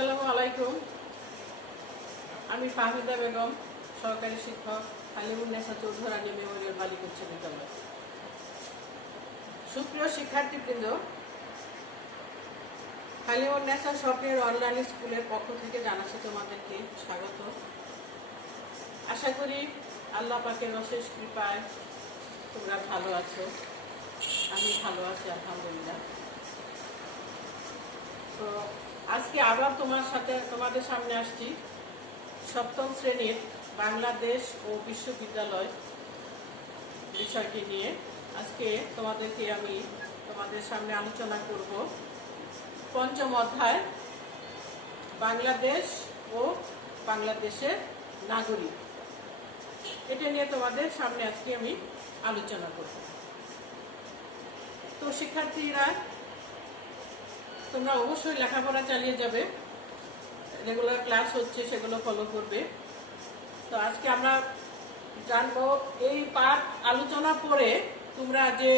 আসসালামু আলাইকুম। আমি ফাহমিদা বেগম, সহকারী শিক্ষক, হালিমুন্নেসা চৌধুরানী মেমোরিয়াল বালিকা উচ্চ বিদ্যালয়। সুপ্রিয় শিক্ষার্থীবৃন্দ, হালিমুন্নেসা স্বপ্নের অনলাইন স্কুলের পক্ষ থেকে জানাচ্ছি তোমাদেরকে স্বাগত। আশা করি আল্লাহ পাকের অশেষ কৃপায় তোমরা ভালো আছো। আমি ভালো আছি আলহামদুলিল্লাহ। তো আজকে আবার তোমাদের সামনে আসছি সপ্তম শ্রেণীর বাংলাদেশ ও বিশ্ববিদ্যালয় বিষয়টি নিয়ে। আজকে আমি তোমাদের সামনে আলোচনা করব পঞ্চম অধ্যায় বাংলাদেশ ও বাংলাদেশের নাগরিক। এটা নিয়ে তোমাদের সামনে আজকে আমি আলোচনা করব। তো শিক্ষার্থীরা, তোমরা অবশ্যই লেখাপড়া চালিয়ে যাবে, রেগুলার ক্লাস হচ্ছে সেগুলো ফলো করবে। তো আজকে আমরা জানবো, এই পাঠ আলোচনা পরে তোমরা যে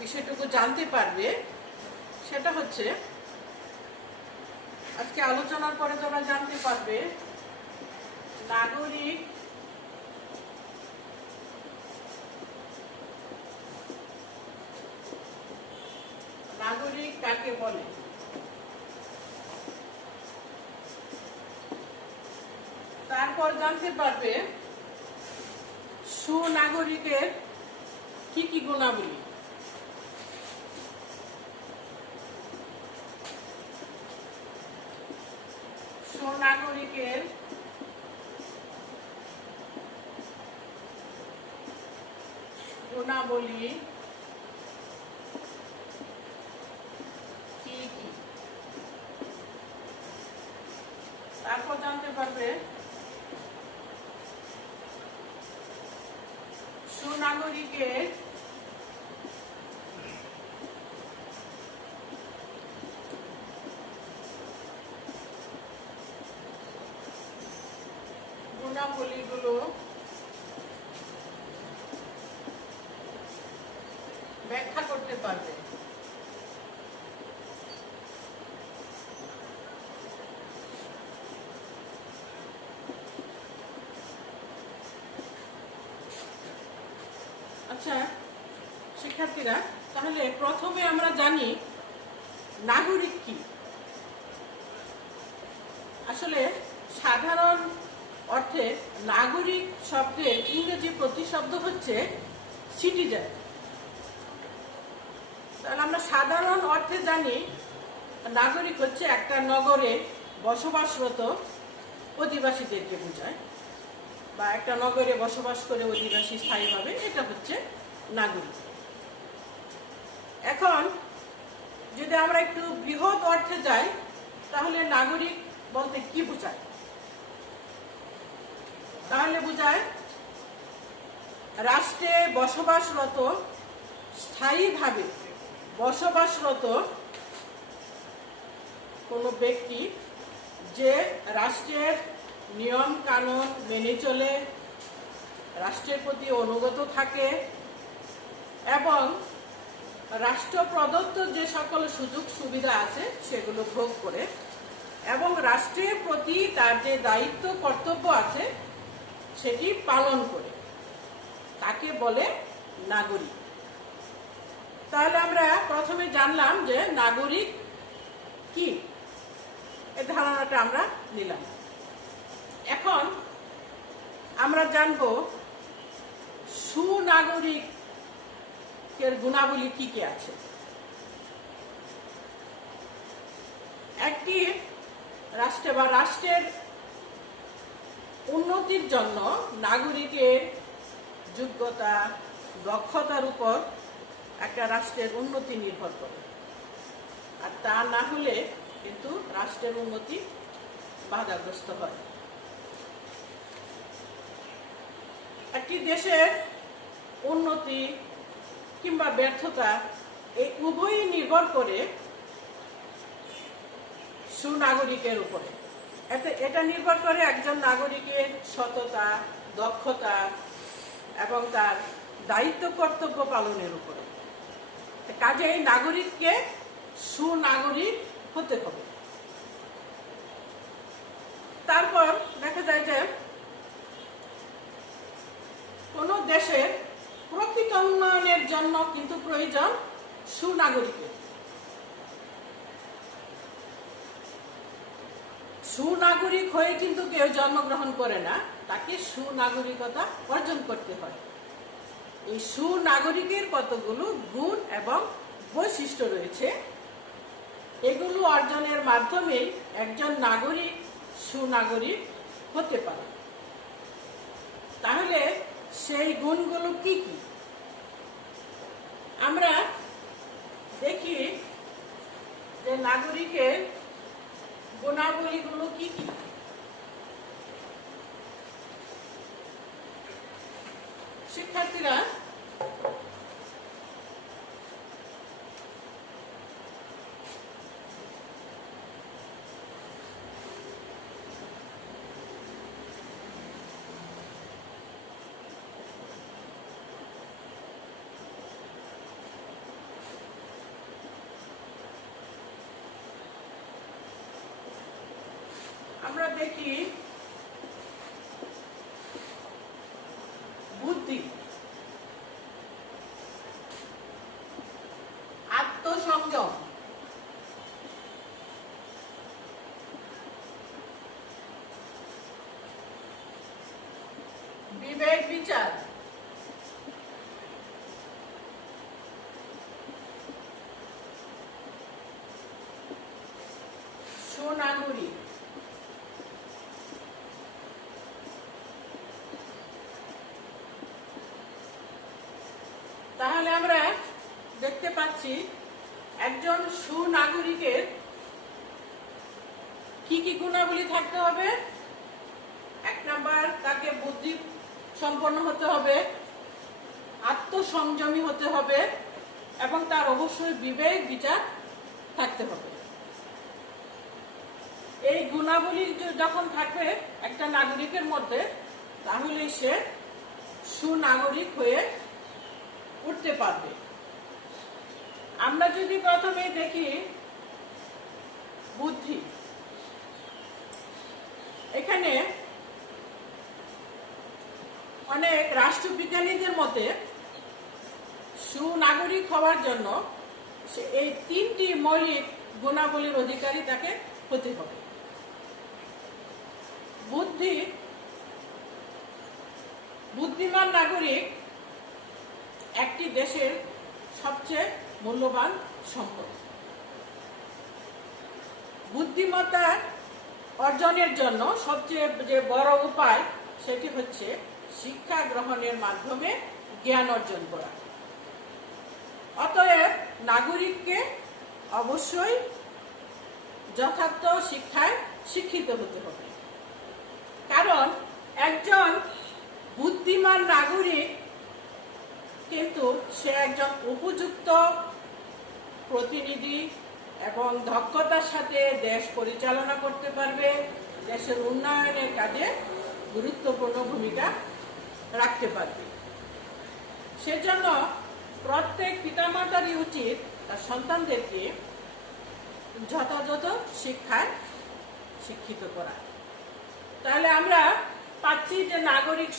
বিষয়টুকু জানতে পারবে সেটা হচ্ছে, আজকে আলোচনার পরে তোমরা জানতে পারবে নাগরিক কাকে বলে। তারপর জানতে পারবে সুনাগরিকের কি কি গুণাবলী। সুনাগরিকের গুণাবলী কি কি। তারপর জানতে পারবে সুনাগরিকের গুণাবলীগুলো ব্যাখ্যা করতে পারবে। আচ্ছা শিক্ষার্থীরা, তাহলে প্রথমে আমরা জানি নাগরিক কি। আসলে সাধারণ অর্থে নাগরিক শব্দের ইংরেজি প্রতিশব্দ হচ্ছে সিটিজেন। তাহলে আমরা সাধারণ অর্থে জানি নাগরিক হচ্ছে একটা নগরে বসবাসরত অধিবাসীদেরকে বোঝায়, বা একটা নগরে বসবাস করে অধিবাসী স্থায়ীভাবে, এটা হচ্ছে নাগরিক। এখন যদি আমরা একটু বৃহৎ অর্থে যাই, তাহলে নাগরিক বলতে কি বোঝায়? তাহলে বোঝায় রাষ্ট্রে বসবাসরত, স্থায়ীভাবে বসবাসরত কোনো ব্যক্তি, যে রাষ্ট্রের নিয়ম কানুন মেনে চলে, রাষ্ট্রের প্রতি অনুগত থাকে এবং রাষ্ট্র প্রদত্ত যে সকল সুযোগ সুবিধা আছে সেগুলো ভোগ করে, এবং রাষ্ট্রের প্রতি তার যে দায়িত্ব কর্তব্য আছে সেটি পালন করে, তাকে বলে নাগরিক। তাহলে আমরা প্রথমে জানলাম যে নাগরিক কি, এই ধারণাটা আমরা নিলাম। এখন আমরা জানব সুনাগরিকের গুণাবলী কি কি আছে। একটি রাষ্ট্রে বা রাষ্ট্রের উন্নতির জন্য নাগরিকের যোগ্যতা, দক্ষতার উপর একটা রাষ্ট্রের উন্নতি নির্ভর করে, আর তা না হলে কিন্তু রাষ্ট্রের উন্নতি বাধাগ্রস্ত হয়। একটি দেশের উন্নতি কিংবা ব্যর্থতা, এই উভয়ই নির্ভর করে সুনাগরিকের উপরে। এটা নির্ভর করে একজন নাগরিকের সততা, দক্ষতা এবং তার দায়িত্ব কর্তব্য পালনের উপরে। কাজেই নাগরিককে সুনাগরিক হতে হবে। তারপর দেখা যায় যে কোনো দেশের প্রকৃত উন্নয়নের জন্য কিন্তু প্রয়োজন সুনাগরিকের। সুনাগরিক হয়ে কিন্তু কেউ জন্মগ্রহণ করে না, তাকে সুনাগরিকতা অর্জন করতে হয়। এই সুনাগরিকের কতগুলো গুণ এবং বৈশিষ্ট্য রয়েছে, এগুলো অর্জনের মাধ্যমে একজন নাগরিক সুনাগরিক হতে পারে। তাহলে সেই গুণগুলো কি কি আমরা দেখি যে নাগরিকের গুণাবলীগুলো কি কি। শিক্ষার্থীরা আমরা দেখি বুদ্ধি, আত্মসংযম, বিবেক বিচার, সুনাগরিক। তাহলে আমরা দেখতে পাচ্ছি একজন সুনাগরিকের কি কি গুণাবলী থাকতে হবে। 1 নাম্বার, তাকে বুদ্ধি সম্পন্ন হতে হবে, আত্মসংযমী হতে হবে এবং তার অবশ্যই বিবেক বিচার থাকতে হবে। এই গুণাবলী যখন থাকবে একটা নাগরিকের মধ্যে, তাহলে সে সুনাগরিক হয়ে উঠতে পারবে। আমরা যদি প্রথমে দেখি বুদ্ধি, এখানে অনেক রাষ্ট্রবিজ্ঞানীদের মতে সুনাগরিক হওয়ার জন্য এই 3টি মৌলিক গুণাবলীর অধিকারী তাকে হতে হবে। বুদ্ধিমান নাগরিক একটি দেশের সবচেয়ে মূল্যবান সম্পদ। বুদ্ধিমত্তা অর্জনের জন্য সবচেয়ে যে বড় উপায় সেটি হচ্ছে শিক্ষা গ্রহণের মাধ্যমে জ্ঞান অর্জন করা। অতএব নাগরিককে অবশ্যই যথার্থ শিক্ষায় শিক্ষিত হতে হবে, কারণ একজন বুদ্ধিমান নাগরিক কিন্তু সে একজন উপযুক্ত প্রতিনিধি এবং দক্ষতার সাথে দেশ পরিচালনা করতে পারবে, দেশের উন্নয়নের কাজে গুরুত্বপূর্ণ ভূমিকা রাখতে পারবে। সেজন্য প্রত্যেক পিতামাতারই উচিত তার সন্তানদেরকে যথাযথ শিক্ষায় শিক্ষিত করা। তাহলে আমরা পাচ্ছি যে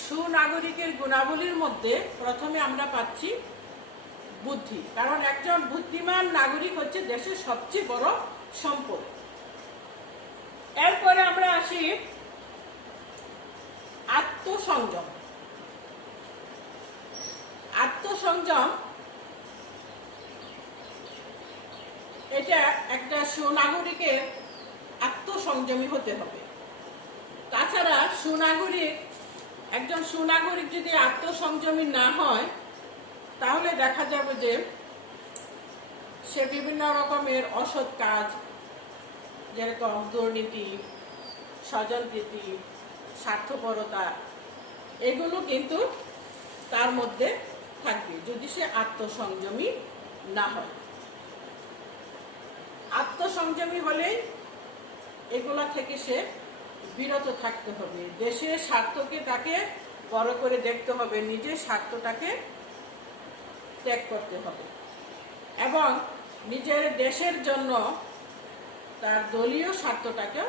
সুনাগরিকের গুণাবলীর মধ্যে প্রথমে আমরা পাচ্ছি বুদ্ধি, কারণ একজন বুদ্ধিমান নাগরিক হচ্ছে দেশের সবচেয়ে বড় সম্পদ। এরপরে আমরা আসি আত্মসংযম। আত্মসংযম এটা একটা সুনাগরিকের আত্মসংযমী হতে হবে। তাছাড়া একজন সুনাগরিক যদি আত্মসংযমী না হয়, তাহলে দেখা যাবে যে সে বিভিন্ন রকমের অসৎ কাজ, যেরকম দুর্নীতি, স্বজনপ্রীতি, স্বার্থপরতা, এগুলো কিন্তু তার মধ্যে থাকবে যদি সে আত্মসংযমী না হয়। আত্মসংযমী হলে এগুলা থেকে সে বিরত থাকতে হবে। দেশের স্বার্থকে তাকে বড় করে দেখতে হবে, নিজের স্বার্থটাকে ত্যাগ করতে হবে এবং নিজের দেশের জন্য তার দলীয় স্বার্থটাকেও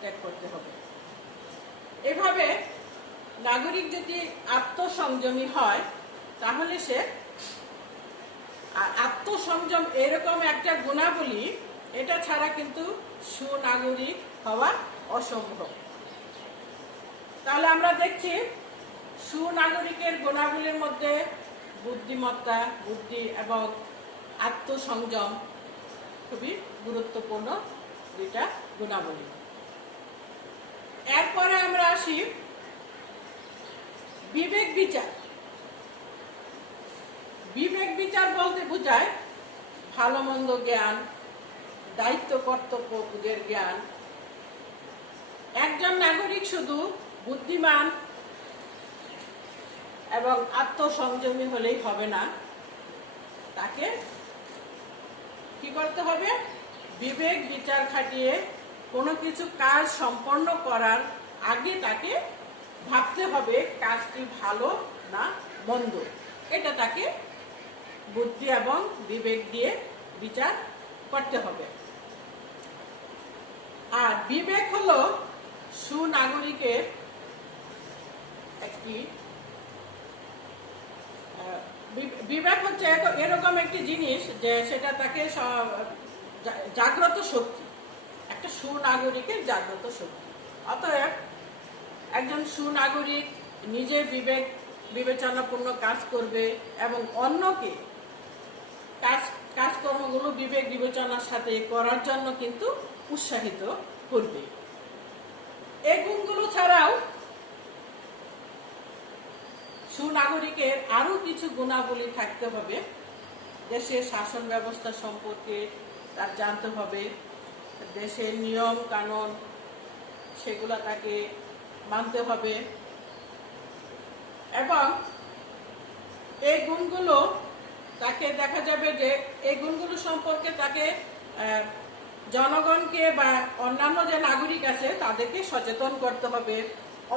ত্যাগ করতে হবে। এভাবে নাগরিক যদি আত্মসংযমী হয় তাহলে সে, আর আত্মসংযম এরকম একটা গুণাবলী, এটা ছাড়া কিন্তু সুনাগরিক হওয়া অসম্ভব। তাহলে আমরা দেখছি সুনাগরিকের গুণাবলীর মধ্যে বুদ্ধিমত্তা, বুদ্ধি এবং আত্মসংযম খুবই গুরুত্বপূর্ণ দুইটা গুণাবলী। এরপরে আমরা আসি বিবেক বিচার। বিবেক বিচার বলতে বোঝায় ভালো মন্দ জ্ঞান, দায়িত্ব কর্তব্যের জ্ঞান। একজন নাগরিক শুধু বুদ্ধিমান এবং আত্মসংযমী হলেই হবে না, তাকে কি করতে হবে? বিবেক বিচার খাটিয়ে কোনো কিছু কাজ সম্পন্ন করার আগে তাকে ভাবতে হবে কাজটি ভালো না মন্দ। এটা তাকে বুদ্ধি এবং বিবেক দিয়ে বিচার করতে হবে। আর বিবেক হলো সুনাগরিকের একটি, বিবেক হচ্ছে এরকম একটি জিনিস যে সেটা তাকে জাগ্রত শক্তি, একটা সুনাগরিকের জাগ্রত শক্তি। অতএব একজন সুনাগরিক নিজে বিবেচনাপূর্ণ কাজ করবে এবং অন্যকে কাজকর্মগুলো বিবেক বিবেচনার সাথে করার জন্য কিন্তু উৎসাহিত করবে। এই গুণগুলো ছাড়াও সুনাগরিকের আরো কিছু গুণাবলী থাকতে হবে। দেশের শাসন ব্যবস্থা সম্পর্কে তার জানতে হবে, দেশের নিয়ম কানুন সেগুলো তাকে মানতে হবে এবং এই গুণগুলো তাকে দেখা যাবে যে এই গুণগুলো সম্পর্কে তাকে জনগণকে বা অন্যান্য যে নাগরিক আছে তাদেরকে সচেতন করতে হবে।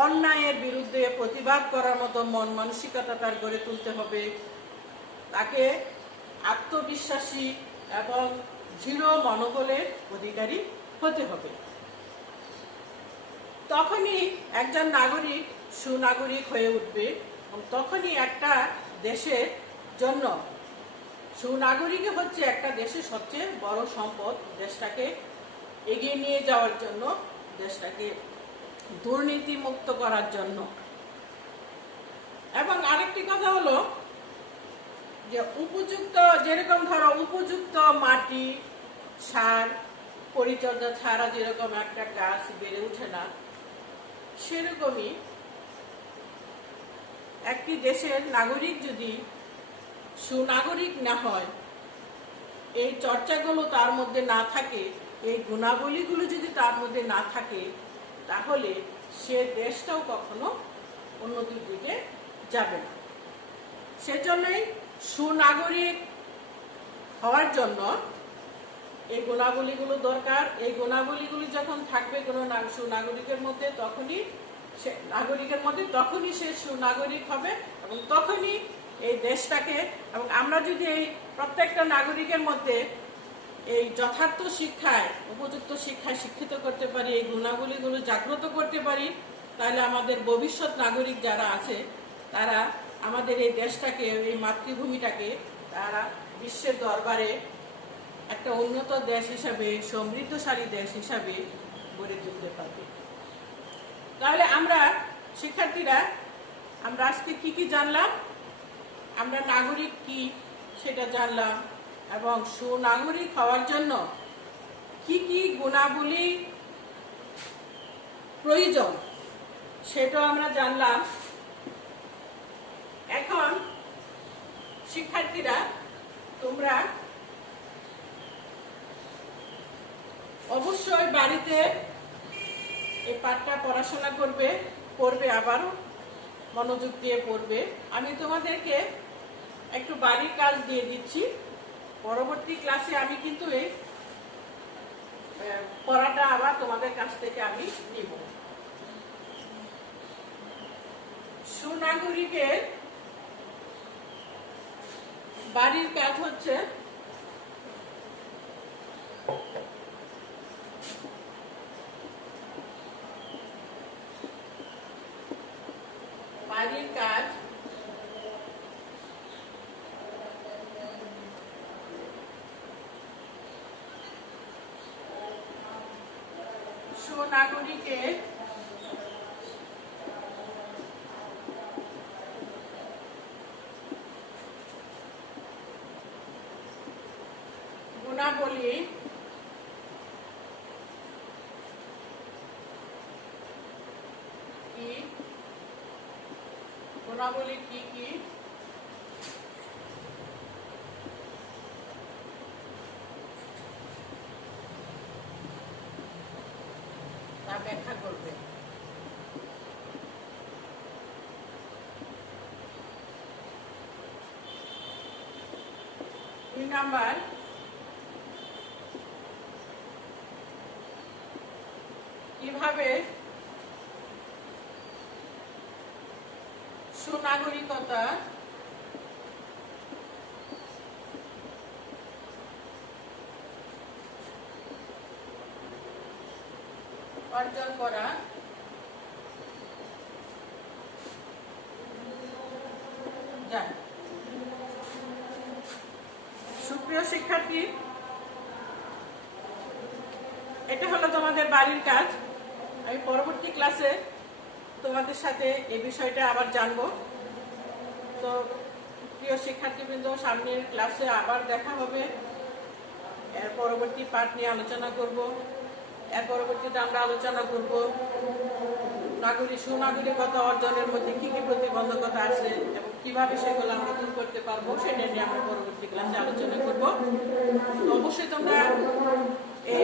অন্যায়ের বিরুদ্ধে প্রতিবাদ করার মতো মন মানসিকতা তার গড়ে তুলতে হবে। তাকে আত্মবিশ্বাসী এবং দৃঢ় মনোবলের অধিকারী হতে হবে। তখনই একজন নাগরিক সুনাগরিক হয়ে উঠবে এবং তখনই একটা দেশের জন্য সুনাগরিক হচ্ছে একটা দেশের সবচেয়ে বড় সম্পদ। দেশটাকে এগিয়ে নিয়ে যাওয়ার জন্য, দেশটাকে দুর্নীতি মুক্ত করার জন্য। এবং আরেকটি কথা হলো যে উপযুক্ত, যেরকম ধরো উপযুক্ত মাটি, সার পরিচর্যা ছাড়া যেরকম একটা গাছ বেড়ে ওঠে না, সেরকমই একটি দেশের নাগরিক যদি সুনাগরিক না হয়, এই চর্চাগুলো তার মধ্যে না থাকে, এই গুণাবলীগুলো যদি তার মধ্যে না থাকে, তাহলে সে দেশটাও কখনো উন্নতির দিকে যাবে না। সেজন্যই সুনাগরিক হওয়ার জন্য এই গুণাবলীগুলো দরকার। এই গুণাবলীগুলি যখন থাকবে কোনো সুনাগরিকের মধ্যে, তখনই সে সুনাগরিক হবে এবং তখনই এই দেশটাকে, এবং আমরা যদি এই প্রত্যেকটা নাগরিকের মধ্যে এই যথার্থ শিক্ষায়, উপযুক্ত শিক্ষায় শিক্ষিত করতে পারি, এই গুণাবলীগুলো জাগ্রত করতে পারি, তাহলে আমাদের ভবিষ্যৎ নাগরিক যারা আছে তারা আমাদের এই দেশটাকে, এই মাতৃভূমিটাকে তারা বিশ্বের দরবারে একটা উন্নত দেশ হিসাবে, সমৃদ্ধশালী দেশ হিসাবে গড়ে তুলতে পারবে। তাহলে আমরা শিক্ষার্থীরা, আমরা আজকে কি কি জানলাম? আমরা নাগরিক কি সেটা জানলাম এবং সুনাগরিক হওয়ার জন্য কি কি গুণাবলী প্রয়োজন সেটাও আমরা জানলাম। এখন শিক্ষার্থীরা, তোমরা অবশ্যই বাড়িতে এই পাঠটা পড়াশোনা পড়বে, আবারও মনোযোগ দিয়ে পড়বে। আমি তোমাদেরকে একটু বাড়ির কাজ দিয়ে দিচ্ছি। পরবর্তী ক্লাসে আমি কিন্তু এই পড়াটা আবার তোমাদের কাছ থেকে আমি নিব। সুনাগরিকের বাড়ির কাজ হচ্ছে সুনাগরিকে গুণাবলী কি গুণাবলী কি কি তা ব্যাখ্যা করবে। 2 নাম্বার, কিভাবে সুনাগরিকতা অর্জন করা যায়। সুপ্রিয় শিক্ষার্থী, এটা হলো তোমাদের বাড়ির কাজ। আমি পরবর্তী ক্লাসে তোমাদের সাথে এই বিষয়টা আবার জানবো। তো প্রিয় শিক্ষার্থীবৃন্দ, সামনের ক্লাসে আবার দেখা হবে। এর পরবর্তী পাঠ নিয়ে আলোচনা করব। এর পরবর্তীতে আমরা আলোচনা করব সুনাগরিকতা অর্জনের মধ্যে কি কি প্রতিবন্ধকতা আছে এবং কিভাবে সেগুলো আমরা দূর করতে পারবো, সেটা নিয়ে আমরা পরবর্তী ক্লাসে আলোচনা করব। তো অবশ্যই তোমরা এই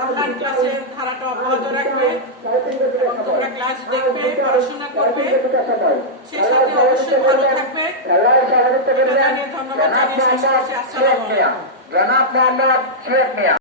অনলাইন ক্লাসের ধারাটা অব্যাহত রাখবে এবং তোমরা ক্লাস দেখবে, পড়াশোনা করবে, সেই সাথে অবশ্যই ভালো থাকবে। এটা জানিয়ে ধন্যবাদ জানিয়ে শেষ করছি। আসসালামু আলাইকুম।